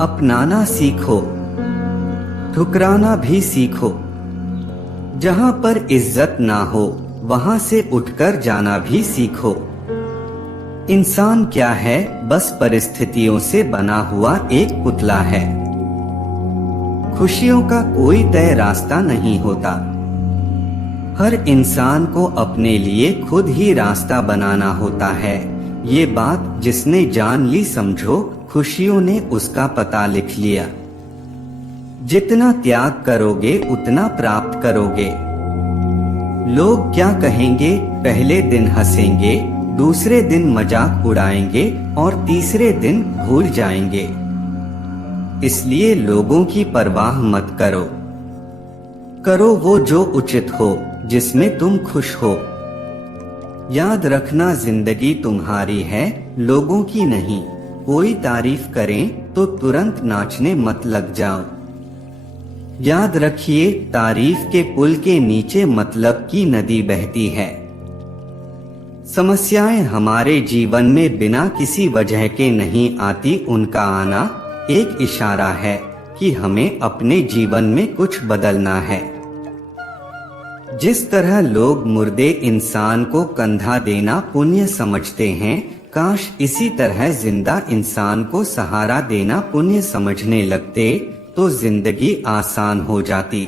अपनाना सीखो, ठुकराना भी सीखो। जहां पर इज्जत ना हो वहां से उठकर जाना भी सीखो। इंसान क्या है, बस परिस्थितियों से बना हुआ एक पुतला है। खुशियों का कोई तय रास्ता नहीं होता। हर इंसान को अपने लिए खुद ही रास्ता बनाना होता है। ये बात जिसने जान ली समझो खुशियों ने उसका पता लिख लिया। जितना त्याग करोगे उतना प्राप्त करोगे। लोग क्या कहेंगे, पहले दिन हंसेंगे, दूसरे दिन मजाक उड़ाएंगे और तीसरे दिन भूल जाएंगे। इसलिए लोगों की परवाह मत करो। करो वो जो उचित हो, जिसमें तुम खुश हो। याद रखना जिंदगी तुम्हारी है, लोगों की नहीं। कोई तारीफ करें तो तुरंत नाचने मत लग जाओ। याद रखिए, तारीफ के पुल के नीचे मतलब की नदी बहती है। समस्याएं हमारे जीवन में बिना किसी वजह के नहीं आती, उनका आना एक इशारा है कि हमें अपने जीवन में कुछ बदलना है। जिस तरह लोग मुर्दे इंसान को कंधा देना पुण्य समझते हैं, काश इसी तरह जिंदा इंसान को सहारा देना पुण्य समझने लगते तो जिंदगी आसान हो जाती।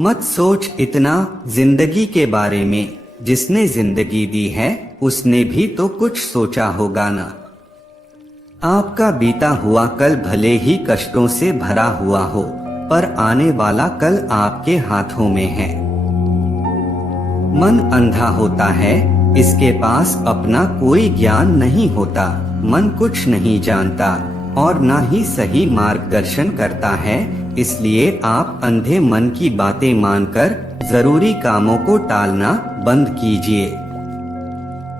मत सोच इतना जिंदगी के बारे में, जिसने जिंदगी दी है उसने भी तो कुछ सोचा होगा ना। आपका बीता हुआ कल भले ही कष्टों से भरा हुआ हो, पर आने वाला कल आपके हाथों में है। मन अंधा होता है, इसके पास अपना कोई ज्ञान नहीं होता। मन कुछ नहीं जानता और ना ही सही मार्गदर्शन करता है। इसलिए आप अंधे मन की बातें मानकर जरूरी कामों को टालना बंद कीजिए।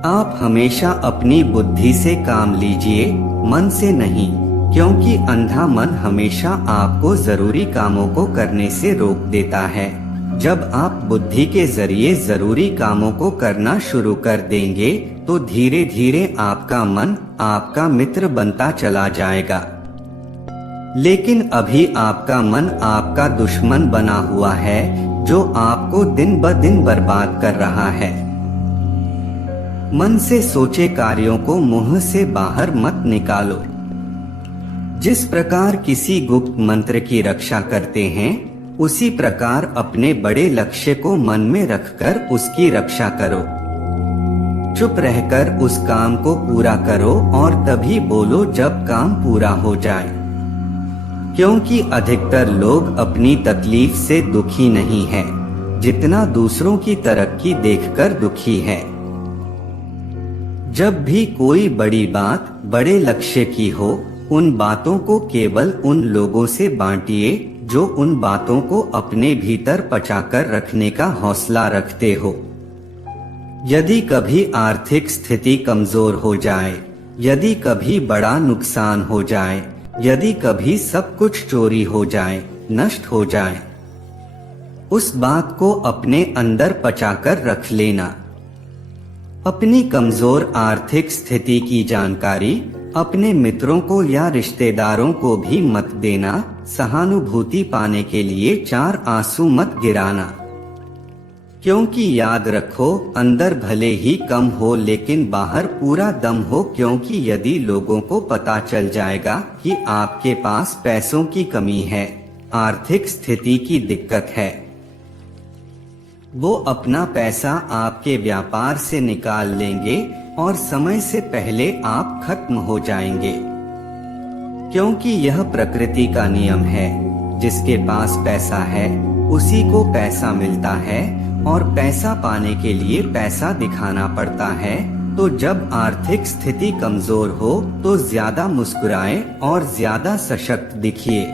आप हमेशा अपनी बुद्धि से काम लीजिए, मन से नहीं, क्योंकि अंधा मन हमेशा आपको जरूरी कामों को करने से रोक देता है। जब आप बुद्धि के जरिए जरूरी कामों को करना शुरू कर देंगे तो धीरे धीरे आपका मन आपका मित्र बनता चला जाएगा। लेकिन अभी आपका मन आपका दुश्मन बना हुआ है, जो आपको दिन ब दिन बर्बाद कर रहा है। मन से सोचे कार्यों को मुंह से बाहर मत निकालो। जिस प्रकार किसी गुप्त मंत्र की रक्षा करते हैं, उसी प्रकार अपने बड़े लक्ष्य को मन में रखकर उसकी रक्षा करो। चुप रहकर उस काम को पूरा करो और तभी बोलो जब काम पूरा हो जाए। क्योंकि अधिकतर लोग अपनी तकलीफ से दुखी नहीं है, जितना दूसरों की तरक्की देखकर दुखी है। जब भी कोई बड़ी बात बड़े लक्ष्य की हो, उन बातों को केवल उन लोगों से बांटिए जो उन बातों को अपने भीतर पचाकर रखने का हौसला रखते हो। यदि कभी आर्थिक स्थिति कमजोर हो जाए, यदि कभी बड़ा नुकसान हो जाए, यदि कभी सब कुछ चोरी हो जाए, नष्ट हो जाए, उस बात को अपने अंदर पचाकर रख लेना। अपनी कमजोर आर्थिक स्थिति की जानकारी अपने मित्रों को या रिश्तेदारों को भी मत देना। सहानुभूति पाने के लिए 4 आंसू मत गिराना। क्योंकि याद रखो, अंदर भले ही कम हो लेकिन बाहर पूरा दम हो। क्योंकि यदि लोगों को पता चल जाएगा कि आपके पास पैसों की कमी है, आर्थिक स्थिति की दिक्कत है, वो अपना पैसा आपके व्यापार से निकाल लेंगे और समय से पहले आप खत्म हो जाएंगे। क्योंकि यह प्रकृति का नियम है, जिसके पास पैसा है उसी को पैसा मिलता है और पैसा पाने के लिए पैसा दिखाना पड़ता है। तो जब आर्थिक स्थिति कमजोर हो तो ज्यादा मुस्कुराएं और ज्यादा सशक्त दिखिए।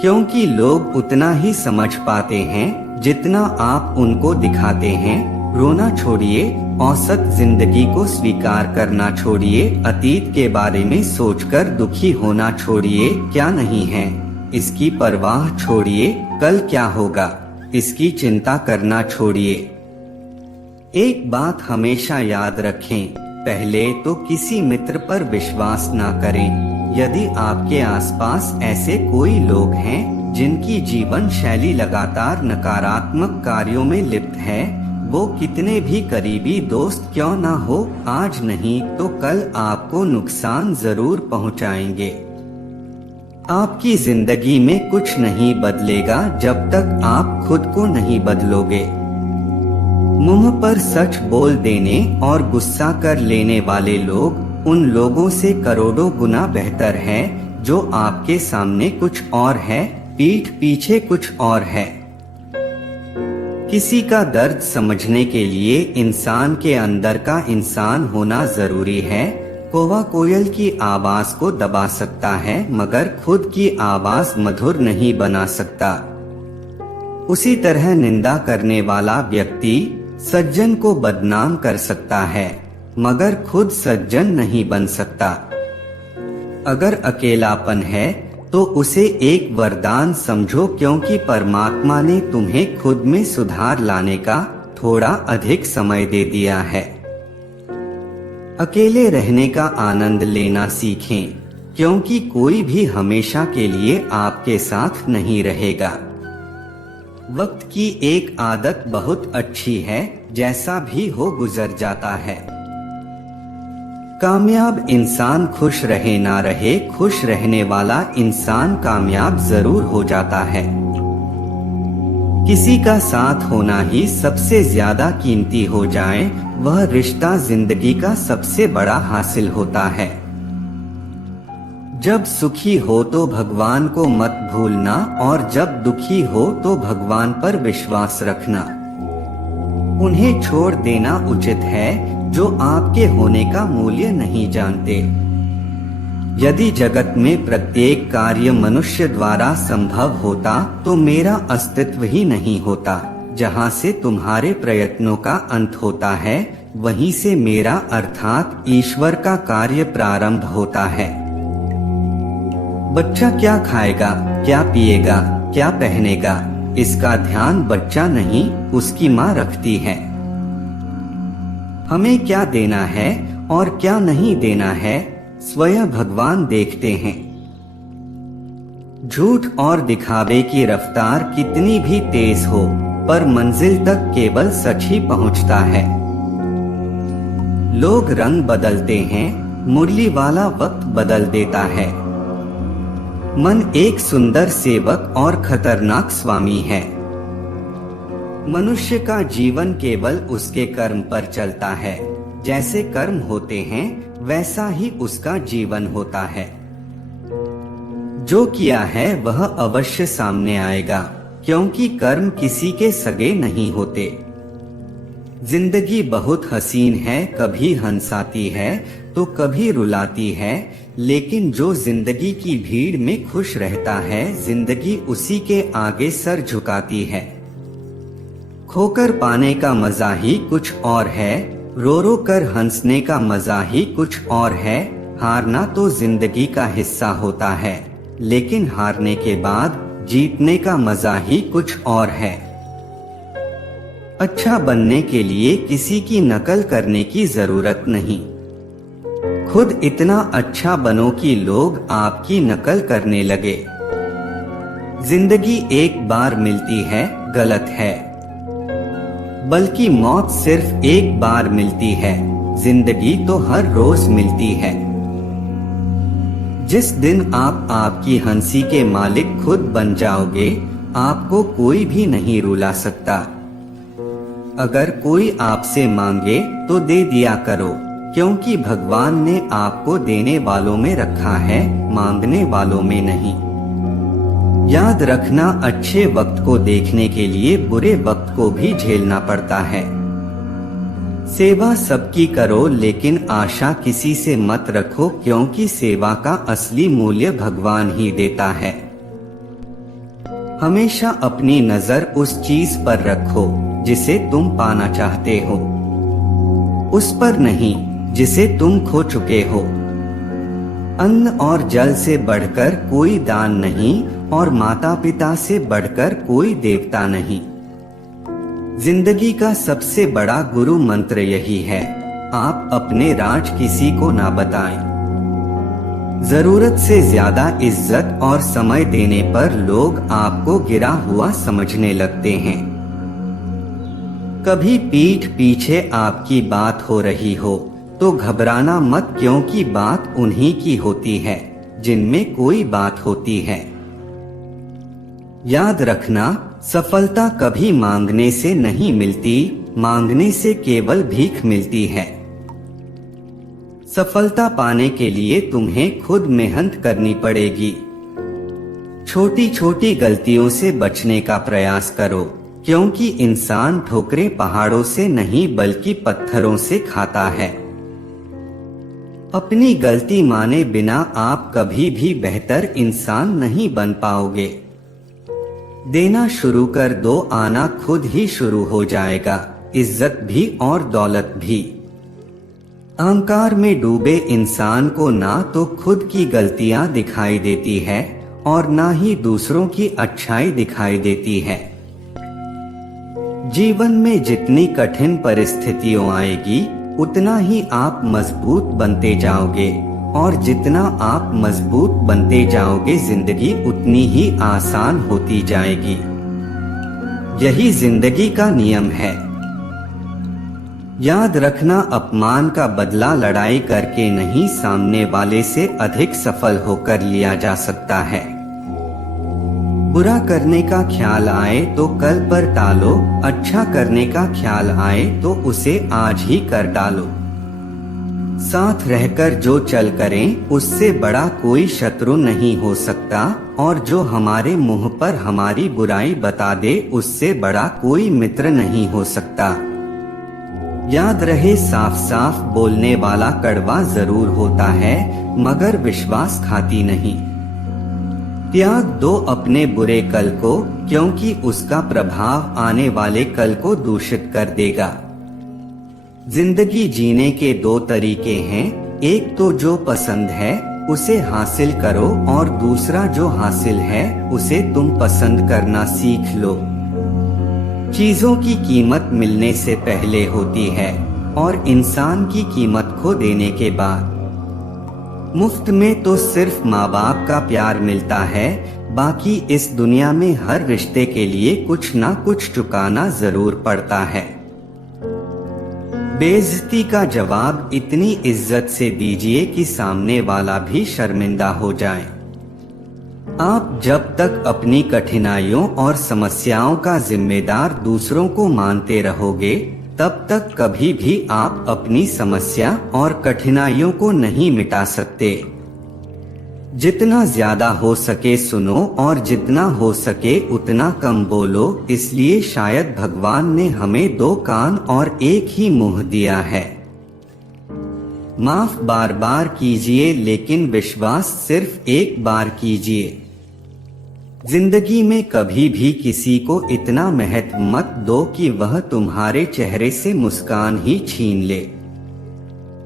क्योंकि लोग उतना ही समझ पाते हैं जितना आप उनको दिखाते हैं। रोना छोड़िए, औसत जिंदगी को स्वीकार करना छोड़िए, अतीत के बारे में सोचकर दुखी होना छोड़िए। क्या नहीं है इसकी परवाह छोड़िए, कल क्या होगा इसकी चिंता करना छोड़िए। एक बात हमेशा याद रखें, पहले तो किसी मित्र पर विश्वास ना करें। यदि आपके आसपास ऐसे कोई लोग हैं जिनकी जीवन शैली लगातार नकारात्मक कार्यों में लिप्त है, वो कितने भी करीबी दोस्त क्यों ना हो, आज नहीं तो कल आपको नुकसान जरूर पहुंचाएंगे। आपकी जिंदगी में कुछ नहीं बदलेगा जब तक आप खुद को नहीं बदलोगे। मुंह पर सच बोल देने और गुस्सा कर लेने वाले लोग उन लोगों से करोड़ों गुना बेहतर हैं जो आपके सामने कुछ और है, पीठ पीछे कुछ और है। किसी का दर्द समझने के लिए इंसान के अंदर का इंसान होना जरूरी है। कौवा कोयल की आवाज को दबा सकता है मगर खुद की आवाज मधुर नहीं बना सकता। उसी तरह निंदा करने वाला व्यक्ति सज्जन को बदनाम कर सकता है मगर खुद सज्जन नहीं बन सकता। अगर अकेलापन है तो उसे एक वरदान समझो, क्योंकि परमात्मा ने तुम्हें खुद में सुधार लाने का थोड़ा अधिक समय दे दिया है। अकेले रहने का आनंद लेना सीखें, क्योंकि कोई भी हमेशा के लिए आपके साथ नहीं रहेगा। वक्त की एक आदत बहुत अच्छी है, जैसा भी हो गुजर जाता है। कामयाब इंसान खुश रहे ना रहे, खुश रहने वाला इंसान कामयाब जरूर हो जाता है। किसी का साथ होना ही सबसे ज्यादा कीमती हो जाए, वह रिश्ता जिंदगी का सबसे बड़ा हासिल होता है। जब सुखी हो तो भगवान को मत भूलना और जब दुखी हो तो भगवान पर विश्वास रखना। उन्हें छोड़ देना उचित है जो आपके होने का मूल्य नहीं जानते। यदि जगत में प्रत्येक कार्य मनुष्य द्वारा संभव होता तो मेरा अस्तित्व ही नहीं होता। जहाँ से तुम्हारे प्रयत्नों का अंत होता है, वहीं से मेरा अर्थात ईश्वर का कार्य प्रारंभ होता है। बच्चा क्या खाएगा, क्या पिएगा, क्या पहनेगा, इसका ध्यान बच्चा नहीं उसकी माँ रखती है। हमें क्या देना है और क्या नहीं देना है, स्वयं भगवान देखते हैं। झूठ और दिखावे की रफ्तार कितनी भी तेज हो, पर मंजिल तक केवल सच ही पहुंचता है। लोग रंग बदलते हैं, मुरली वाला वक्त बदल देता है। मन एक सुंदर सेवक और खतरनाक स्वामी है। मनुष्य का जीवन केवल उसके कर्म पर चलता है। जैसे कर्म होते हैं वैसा ही उसका जीवन होता है। जो किया है वह अवश्य सामने आएगा, क्योंकि कर्म किसी के सगे नहीं होते। जिंदगी बहुत हसीन है, कभी हंसाती है तो कभी रुलाती है, लेकिन जो जिंदगी की भीड़ में खुश रहता है, जिंदगी उसी के आगे सर झुकाती है। खोकर पाने का मजा ही कुछ और है, रो रो कर हंसने का मजा ही कुछ और है। हारना तो जिंदगी का हिस्सा होता है, लेकिन हारने के बाद जीतने का मजा ही कुछ और है। अच्छा बनने के लिए किसी की नकल करने की जरूरत नहीं। खुद इतना अच्छा बनो कि लोग आपकी नकल करने लगे। जिंदगी एक बार मिलती है, गलत है। बल्कि मौत सिर्फ एक बार मिलती है, जिंदगी तो हर रोज मिलती है। जिस दिन आप आपकी हंसी के मालिक खुद बन जाओगे, आपको कोई भी नहीं रुला सकता। अगर कोई आपसे मांगे तो दे दिया करो, क्योंकि भगवान ने आपको देने वालों में रखा है, मांगने वालों में नहीं। याद रखना, अच्छे वक्त को देखने के लिए बुरे वक्त को भी झेलना पड़ता है। सेवा सबकी करो, लेकिन आशा किसी से मत रखो, क्योंकि सेवा का असली मूल्य भगवान ही देता है। हमेशा अपनी नजर उस चीज पर रखो जिसे तुम पाना चाहते हो, उस पर नहीं जिसे तुम खो चुके हो। अन्न और जल से बढ़कर कोई दान नहीं, और माता पिता से बढ़कर कोई देवता नहीं। जिंदगी का सबसे बड़ा गुरु मंत्र यही है, आप अपने राज किसी को ना बताएं। जरूरत से ज्यादा इज्जत और समय देने पर लोग आपको गिरा हुआ समझने लगते हैं। कभी पीठ पीछे आपकी बात हो रही हो तो घबराना मत, क्योंकि बात उन्हीं की होती है जिनमें कोई बात होती है। याद रखना, सफलता कभी मांगने से नहीं मिलती, मांगने से केवल भीख मिलती है। सफलता पाने के लिए तुम्हें खुद मेहनत करनी पड़ेगी। छोटी छोटी गलतियों से बचने का प्रयास करो, क्योंकि इंसान ठोकरें पहाड़ों से नहीं बल्कि पत्थरों से खाता है। अपनी गलती माने बिना आप कभी भी बेहतर इंसान नहीं बन पाओगे। देना शुरू कर दो, आना खुद ही शुरू हो जाएगा, इज्जत भी और दौलत भी। अहंकार में डूबे इंसान को ना तो खुद की गलतियां दिखाई देती है और ना ही दूसरों की अच्छाई दिखाई देती है। जीवन में जितनी कठिन परिस्थितियां आएगी उतना ही आप मजबूत बनते जाओगे, और जितना आप मजबूत बनते जाओगे जिंदगी उतनी ही आसान होती जाएगी। यही जिंदगी का नियम है। याद रखना, अपमान का बदला लड़ाई करके नहीं, सामने वाले से अधिक सफल होकर लिया जा सकता है। बुरा करने का ख्याल आए तो कल पर टालो, अच्छा करने का ख्याल आए तो उसे आज ही कर डालो। साथ रहकर जो चल करें उससे बड़ा कोई शत्रु नहीं हो सकता, और जो हमारे मुंह पर हमारी बुराई बता दे उससे बड़ा कोई मित्र नहीं हो सकता। याद रहे, साफ साफ बोलने वाला कड़वा जरूर होता है मगर विश्वासघाती नहीं। त्याग दो अपने बुरे कल को, क्योंकि उसका प्रभाव आने वाले कल को दूषित कर देगा। जिंदगी जीने के दो तरीके हैं, एक तो जो पसंद है उसे हासिल करो, और दूसरा जो हासिल है उसे तुम पसंद करना सीख लो। चीजों की कीमत मिलने से पहले होती है और इंसान की कीमत खो देने के बाद। मुफ्त में तो सिर्फ माँ बाप का प्यार मिलता है, बाकी इस दुनिया में हर रिश्ते के लिए कुछ ना कुछ चुकाना जरूर पड़ता है। बेइज्जती का जवाब इतनी इज्जत से दीजिए कि सामने वाला भी शर्मिंदा हो जाए। आप जब तक अपनी कठिनाइयों और समस्याओं का जिम्मेदार दूसरों को मानते रहोगे, तब तक कभी भी आप अपनी समस्या और कठिनाइयों को नहीं मिटा सकते। जितना ज्यादा हो सके सुनो, और जितना हो सके उतना कम बोलो, इसलिए शायद भगवान ने हमें दो कान और एक ही मुंह दिया है। माफ बार बार कीजिए, लेकिन विश्वास सिर्फ एक बार कीजिए। जिंदगी में कभी भी किसी को इतना महत्व मत दो कि वह तुम्हारे चेहरे से मुस्कान ही छीन ले।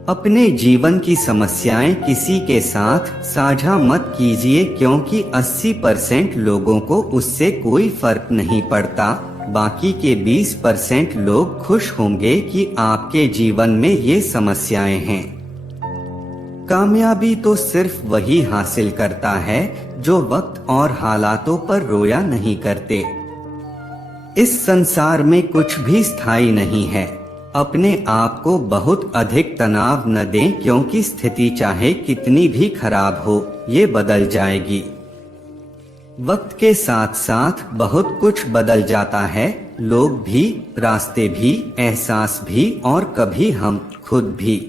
अपने जीवन की समस्याएं किसी के साथ साझा मत कीजिए, क्योंकि 80% लोगों को उससे कोई फर्क नहीं पड़ता। बाकी के 20% लोग खुश होंगे कि आपके जीवन में ये समस्याएं हैं। कामयाबी तो सिर्फ वही हासिल करता है जो वक्त और हालातों पर रोया नहीं करते। इस संसार में कुछ भी स्थायी नहीं है। अपने आप को बहुत अधिक तनाव न दें, क्योंकि स्थिति चाहे कितनी भी खराब हो ये बदल जाएगी। वक्त के साथ साथ बहुत कुछ बदल जाता है, लोग भी, रास्ते भी, एहसास भी, और कभी हम खुद भी।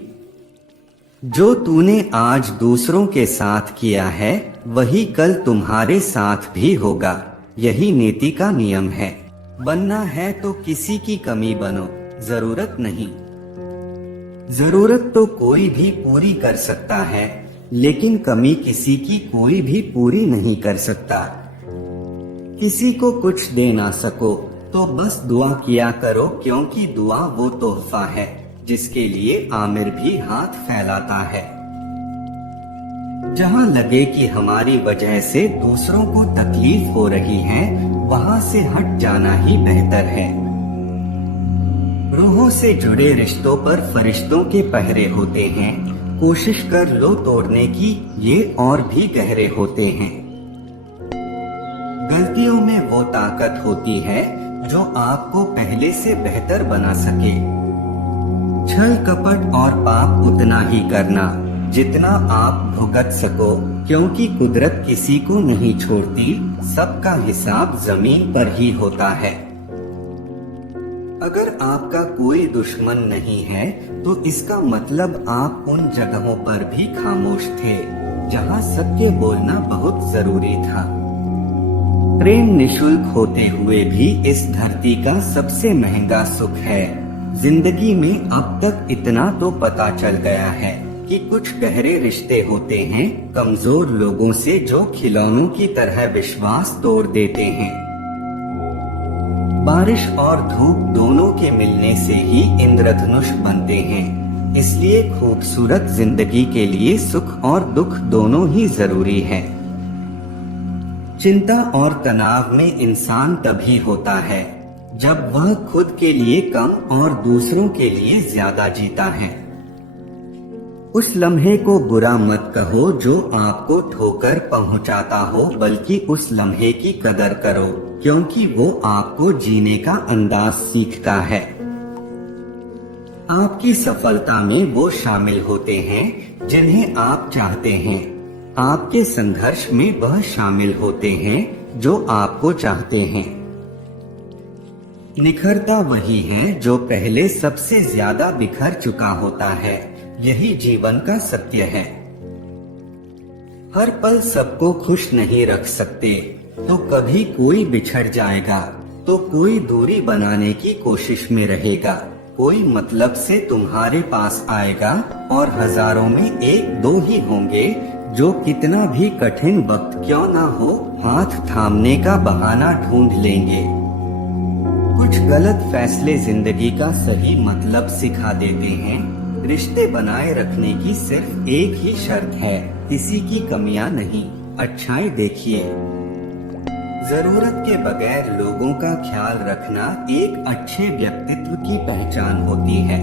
जो तूने आज दूसरों के साथ किया है वही कल तुम्हारे साथ भी होगा। यही नीति का नियम है। बनना है तो किसी की कमी बनो, जरूरत नहीं। जरूरत तो कोई भी पूरी कर सकता है, लेकिन कमी किसी की कोई भी पूरी नहीं कर सकता। किसी को कुछ दे ना सको तो बस दुआ किया करो, क्योंकि दुआ वो तोहफा है जिसके लिए आमिर भी हाथ फैलाता है। जहाँ लगे कि हमारी वजह से दूसरों को तकलीफ हो रही है, वहाँ से हट जाना ही बेहतर है। रूहों से जुड़े रिश्तों पर फरिश्तों के पहरे होते हैं। कोशिश कर लो तोड़ने की, ये और भी गहरे होते हैं। गलतियों में वो ताकत होती है जो आपको पहले से बेहतर बना सके। छल कपट और पाप उतना ही करना जितना आप भुगत सको, क्योंकि कुदरत किसी को नहीं छोड़ती, सबका हिसाब जमीन पर ही होता है। अगर आपका कोई दुश्मन नहीं है तो इसका मतलब आप उन जगहों पर भी खामोश थे जहां सत्य बोलना बहुत जरूरी था। प्रेम निशुल्क होते हुए भी इस धरती का सबसे महंगा सुख है। जिंदगी में अब तक इतना तो पता चल गया है कि कुछ गहरे रिश्ते होते हैं कमजोर लोगों से जो खिलौनों की तरह विश्वास तोड़ देते हैं। बारिश और धूप दोनों के मिलने से ही इंद्रधनुष बनते हैं। इसलिए खूबसूरत जिंदगी के लिए सुख और दुख दोनों ही जरूरी है। चिंता और तनाव में इंसान तभी होता है जब वह खुद के लिए कम और दूसरों के लिए ज्यादा जीता है। उस लम्हे को बुरा मत कहो जो आपको ठोकर पहुंचाता हो, बल्कि उस लम्हे की कदर करो, क्योंकि वो आपको जीने का अंदाज सीखता है। आपकी सफलता में वो शामिल होते हैं जिन्हें आप चाहते हैं। आपके संघर्ष में वह शामिल होते हैं जो आपको चाहते हैं। निखरता वही है जो पहले सबसे ज्यादा बिखर चुका होता है। यही जीवन का सत्य है। हर पल सबको खुश नहीं रख सकते, तो कभी कोई बिछड़ जाएगा, तो कोई दूरी बनाने की कोशिश में रहेगा, कोई मतलब से तुम्हारे पास आएगा और हजारों में एक दो ही होंगे जो कितना भी कठिन वक्त क्यों ना हो हाथ थामने का बहाना ढूंढ लेंगे। कुछ गलत फैसले जिंदगी का सही मतलब सिखा देते हैं। रिश्ते बनाए रखने की सिर्फ एक ही शर्त है, किसी की कमियां नहीं, अच्छाई देखिए। जरूरत के बगैर लोगों का ख्याल रखना एक अच्छे व्यक्तित्व की पहचान होती है।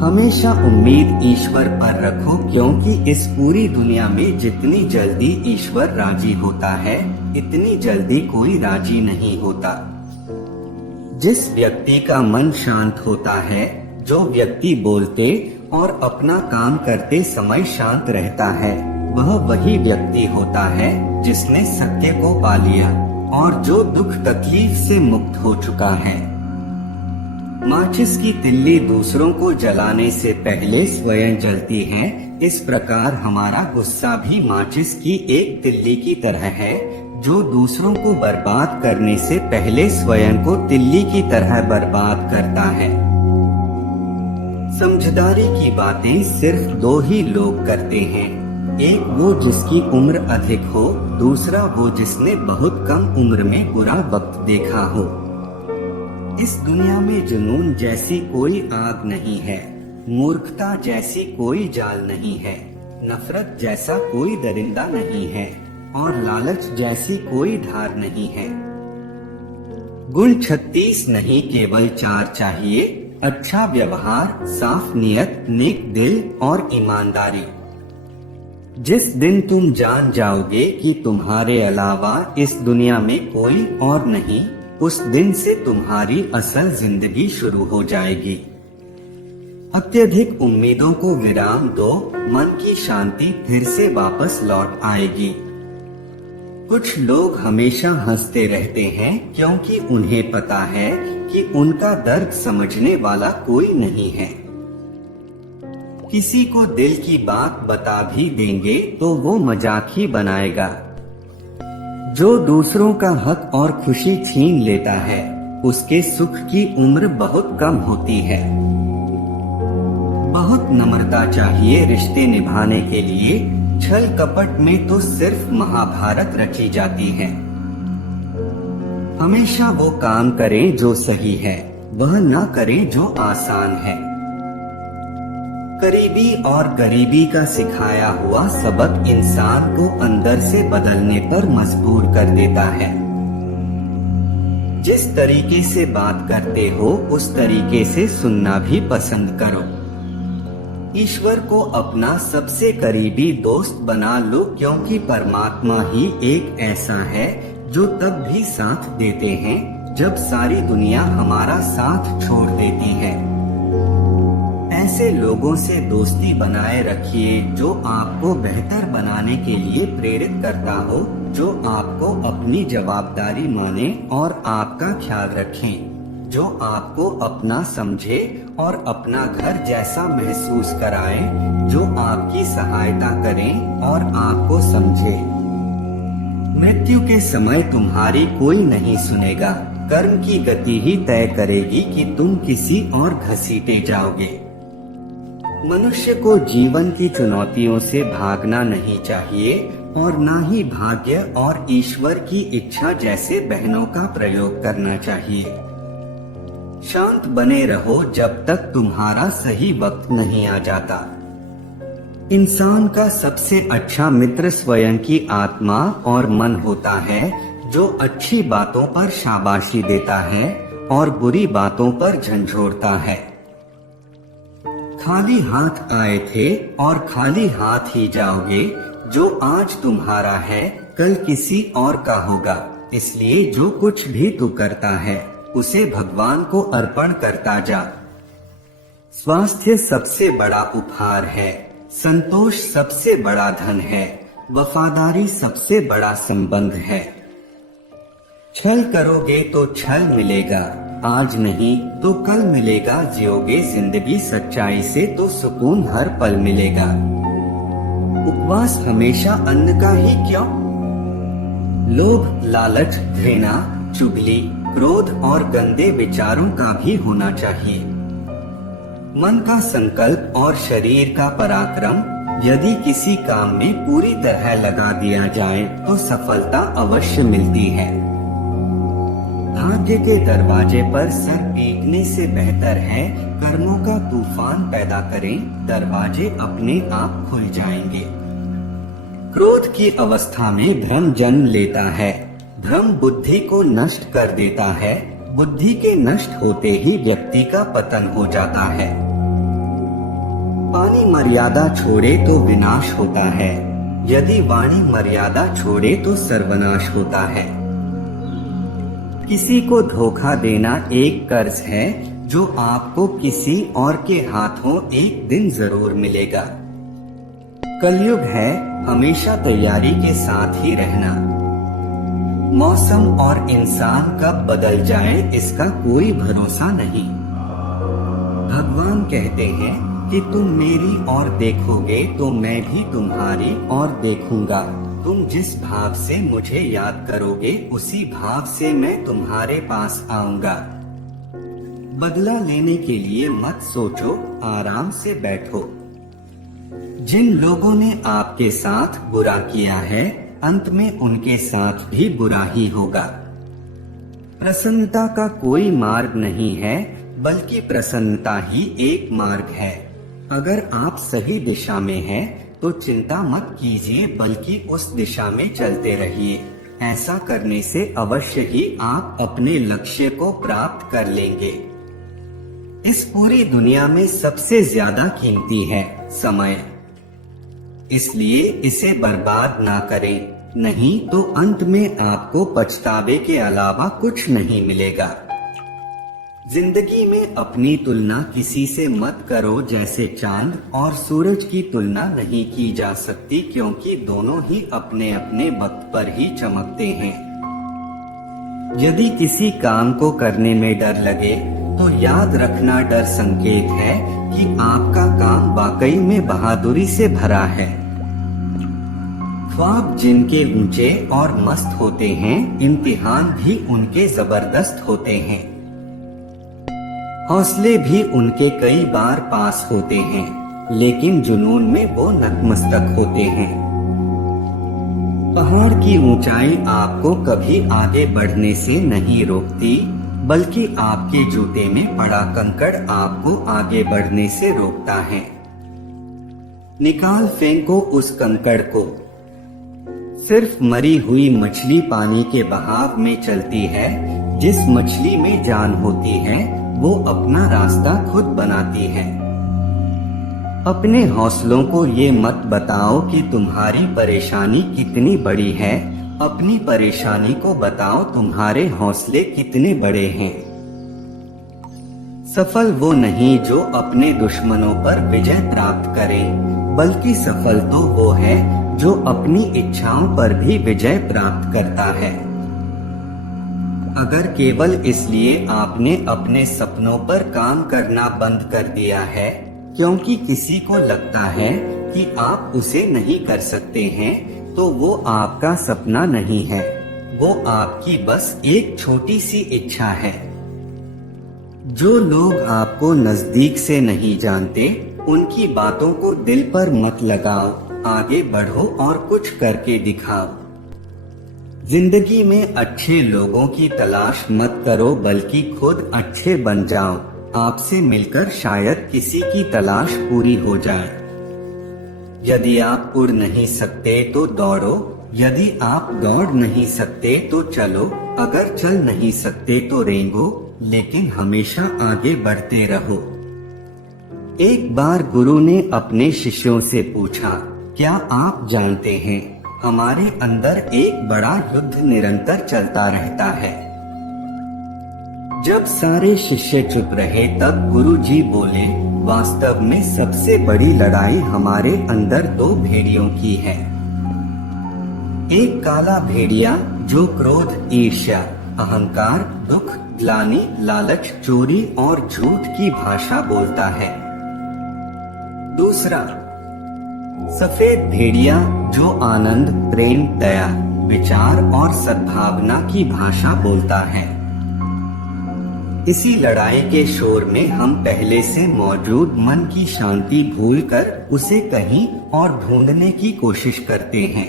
हमेशा उम्मीद ईश्वर पर रखो, क्योंकि इस पूरी दुनिया में जितनी जल्दी ईश्वर राजी होता है, इतनी जल्दी कोई राजी नहीं होता। जिस व्यक्ति का मन शांत होता है, जो व्यक्ति बोलते और अपना काम करते समय शांत रहता है, वह वही व्यक्ति होता है जिसने सत्य को पा लिया और जो दुख तकलीफ से मुक्त हो चुका है। माचिस की तिल्ली दूसरों को जलाने से पहले स्वयं जलती है। इस प्रकार हमारा गुस्सा भी माचिस की एक तिल्ली की तरह है, जो दूसरों को बर्बाद करने से पहले स्वयं को तिल्ली की तरह बर्बाद करता है। समझदारी की बातें सिर्फ दो ही लोग करते हैं, एक वो जिसकी उम्र अधिक हो, दूसरा वो जिसने बहुत कम उम्र में बुरा वक्त देखा हो। इस दुनिया में जुनून जैसी कोई आग नहीं है, मूर्खता जैसी कोई जाल नहीं है, नफरत जैसा कोई दरिंदा नहीं है और लालच जैसी कोई धार नहीं है। गुण 36 नहीं केवल 4 चाहिए, अच्छा व्यवहार, साफ नियत, नेक दिल और ईमानदारी। जिस दिन तुम जान जाओगे कि तुम्हारे अलावा इस दुनिया में कोई और नहीं, उस दिन से तुम्हारी असल जिंदगी शुरू हो जाएगी। अत्यधिक उम्मीदों को विराम दो, मन की शांति फिर से वापस लौट आएगी। कुछ लोग हमेशा हंसते रहते हैं क्योंकि उन्हें पता है कि उनका दर्द समझने वाला कोई नहीं है। किसी को दिल की बात बता भी देंगे तो वो मजाक ही बनाएगा। जो दूसरों का हक और खुशी छीन लेता है, उसके सुख की उम्र बहुत कम होती है। बहुत नम्रता चाहिए रिश्ते निभाने के लिए। छल कपट में तो सिर्फ महाभारत रची जाती है। हमेशा वो काम करें जो सही है, वह ना करें जो आसान है। करीबी और गरीबी का सिखाया हुआ सबक इंसान को अंदर से बदलने पर मजबूर कर देता है। जिस तरीके से बात करते हो उस तरीके से सुनना भी पसंद करो। ईश्वर को अपना सबसे करीबी दोस्त बना लो, क्योंकि परमात्मा ही एक ऐसा है जो तब भी साथ देते हैं जब सारी दुनिया हमारा साथ छोड़ देती है। ऐसे लोगों से दोस्ती बनाए रखिए जो आपको बेहतर बनाने के लिए प्रेरित करता हो, जो आपको अपनी जवाबदारी माने और आपका ख्याल रखें, जो आपको अपना समझे और अपना घर जैसा महसूस कराए, जो आपकी सहायता करें और आपको समझे। मृत्यु के समय तुम्हारी कोई नहीं सुनेगा। कर्म की गति ही तय करेगी कि तुम किसी और घसीटे जाओगे। मनुष्य को जीवन की चुनौतियों से भागना नहीं चाहिए और ना ही भाग्य और ईश्वर की इच्छा जैसे बहनों का प्रयोग करना चाहिए। शांत बने रहो जब तक तुम्हारा सही वक्त नहीं आ जाता। इंसान का सबसे अच्छा मित्र स्वयं की आत्मा और मन होता है, जो अच्छी बातों पर शाबाशी देता है और बुरी बातों पर झंझोड़ता है। खाली हाथ आए थे और खाली हाथ ही जाओगे। जो आज तुम्हारा है कल किसी और का होगा, इसलिए जो कुछ भी तू करता है उसे भगवान को अर्पण करता जा। स्वास्थ्य सबसे बड़ा उपहार है, संतोष सबसे बड़ा धन है, वफादारी सबसे बड़ा संबंध है। छल करोगे तो छल मिलेगा, आज नहीं तो कल मिलेगा। जियोगे जिंदगी सच्चाई से तो सुकून हर पल मिलेगा। उपवास हमेशा अन्न का ही क्यों? लोभ, लालच, घृणा, चुगली, क्रोध और गंदे विचारों का भी होना चाहिए। मन का संकल्प और शरीर का पराक्रम यदि किसी काम में पूरी तरह लगा दिया जाए तो सफलता अवश्य मिलती है। भाग्य के दरवाजे पर सर पीटने से बेहतर है कर्मों का तूफान पैदा करें, दरवाजे अपने आप खुल जाएंगे। क्रोध की अवस्था में भ्रम जन्म लेता है, भ्रम बुद्धि को नष्ट कर देता है, बुद्धि के नष्ट होते ही व्यक्ति का पतन हो जाता है। पानी मर्यादा छोड़े तो विनाश होता है, यदि वाणी मर्यादा छोड़े तो सर्वनाश होता है। किसी को धोखा देना एक कर्ज है जो आपको किसी और के हाथों एक दिन जरूर मिलेगा। कलयुग है, हमेशा तैयारी के साथ ही रहना। मौसम और इंसान कब बदल जाए इसका कोई भरोसा नहीं। भगवान कहते हैं कि तुम मेरी ओर देखोगे तो मैं भी तुम्हारी ओर देखूंगा। तुम जिस भाव से मुझे याद करोगे उसी भाव से मैं तुम्हारे पास आऊंगा। बदला लेने के लिए मत सोचो, आराम से बैठो। जिन लोगों ने आपके साथ बुरा किया है अंत में उनके साथ भी बुरा ही होगा। प्रसन्नता का कोई मार्ग नहीं है, बल्कि प्रसन्नता ही एक मार्ग है। अगर आप सही दिशा में हैं, तो चिंता मत कीजिए, बल्कि उस दिशा में चलते रहिए। ऐसा करने से अवश्य ही आप अपने लक्ष्य को प्राप्त कर लेंगे। इस पूरी दुनिया में सबसे ज्यादा कीमती है समय, इसलिए इसे बर्बाद ना करें, नहीं तो अंत में आपको पछतावे के अलावा कुछ नहीं मिलेगा। जिंदगी में अपनी तुलना किसी से मत करो, जैसे चांद और सूरज की तुलना नहीं की जा सकती, क्योंकि दोनों ही अपने अपने वक्त पर ही चमकते हैं। यदि किसी काम को करने में डर लगे तो याद रखना डर संकेत है कि आपका काम वाकई में बहादुरी से भरा है। ख्वाब जिनके ऊंचे और मस्त होते हैं, इम्तिहान भी उनके जबरदस्त होते हैं। हौसले भी उनके कई बार पास होते हैं, लेकिन जुनून में वो नतमस्तक होते हैं। पहाड़ की ऊंचाई आपको कभी आगे बढ़ने से नहीं रोकती, बल्कि आपके जूते में पड़ा कंकड़ आपको आगे बढ़ने से रोकता है। निकाल फेंको उस कंकड़ को। सिर्फ मरी हुई मछली पानी के बहाव में चलती है। जिस मछली में जान होती है वो अपना रास्ता खुद बनाती है। अपने हौसलों को ये मत बताओ कि तुम्हारी परेशानी कितनी बड़ी है, अपनी परेशानी को बताओ तुम्हारे हौसले कितने बड़े हैं। सफल वो नहीं जो अपने दुश्मनों पर विजय प्राप्त करे, बल्कि सफल तो वो है जो अपनी इच्छाओं पर भी विजय प्राप्त करता है। अगर केवल इसलिए आपने अपने सपनों पर काम करना बंद कर दिया है क्योंकि किसी को लगता है कि आप उसे नहीं कर सकते हैं, तो वो आपका सपना नहीं है, वो आपकी बस एक छोटी सी इच्छा है। जो लोग आपको नजदीक से नहीं जानते, उनकी बातों को दिल पर मत लगाओ, आगे बढ़ो और कुछ करके दिखाओ। जिंदगी में अच्छे लोगों की तलाश मत करो, बल्कि खुद अच्छे बन जाओ। आपसे मिलकर शायद किसी की तलाश पूरी हो जाए। यदि आप उड़ नहीं सकते तो दौड़ो, यदि आप दौड़ नहीं सकते तो चलो, अगर चल नहीं सकते तो रेंगो, लेकिन हमेशा आगे बढ़ते रहो। एक बार गुरु ने अपने शिष्यों से पूछा, क्या आप जानते हैं हमारे अंदर एक बड़ा युद्ध निरंतर चलता रहता है। जब सारे शिष्य चुप रहे तब गुरु जी बोले, वास्तव में सबसे बड़ी लड़ाई हमारे अंदर दो भेड़ियों की है। एक काला भेड़िया जो क्रोध, ईर्ष्या, अहंकार, दुख, ग्लानि, लालच, चोरी और झूठ की भाषा बोलता है। दूसरा सफेद भेड़िया जो आनंद, प्रेम, दया, विचार और सद्भावना की भाषा बोलता है। इसी लड़ाई के शोर में हम पहले से मौजूद मन की शांति भूलकर उसे कहीं और ढूंढने की कोशिश करते हैं।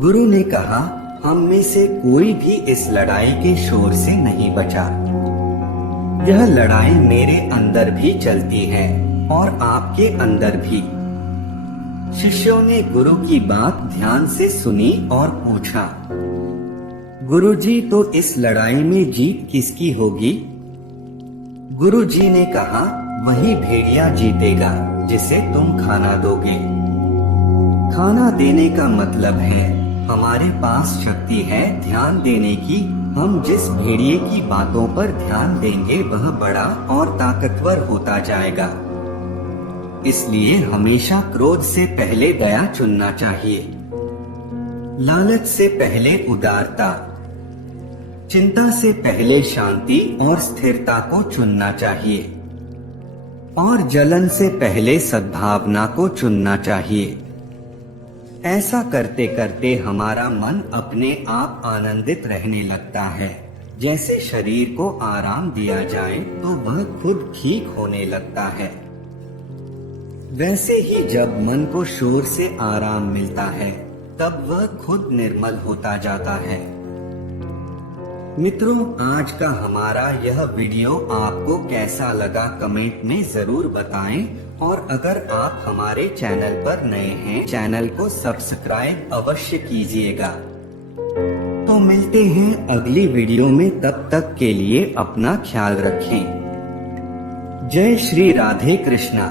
गुरु ने कहा, हम में से कोई भी इस लड़ाई के शोर से नहीं बचा। यह लड़ाई मेरे अंदर भी चलती है और आपके अंदर भी। शिष्यों ने गुरु की बात ध्यान से सुनी और पूछा, गुरुजी, तो इस लड़ाई में जीत किसकी होगी? गुरुजी ने कहा, वही भेड़िया जीतेगा जिसे तुम खाना दोगे। खाना देने का मतलब है हमारे पास शक्ति है ध्यान देने की। हम जिस भेड़िए की बातों पर ध्यान देंगे वह बड़ा और ताकतवर होता जाएगा। इसलिए हमेशा क्रोध से पहले दया चुनना चाहिए, लालच से पहले उदारता, चिंता से पहले शांति और स्थिरता को चुनना चाहिए, और जलन से पहले सद्भावना को चुनना चाहिए। ऐसा करते करते हमारा मन अपने आप आनंदित रहने लगता है। जैसे शरीर को आराम दिया जाए तो वह खुद ठीक होने लगता है। वैसे ही जब मन को शोर से आराम मिलता है तब वह खुद निर्मल होता जाता है। मित्रों, आज का हमारा यह वीडियो आपको कैसा लगा कमेंट में जरूर बताएं, और अगर आप हमारे चैनल पर नए हैं, चैनल को सब्सक्राइब अवश्य कीजिएगा। तो मिलते हैं अगली वीडियो में, तब तक के लिए अपना ख्याल रखें। जय श्री राधे कृष्णा।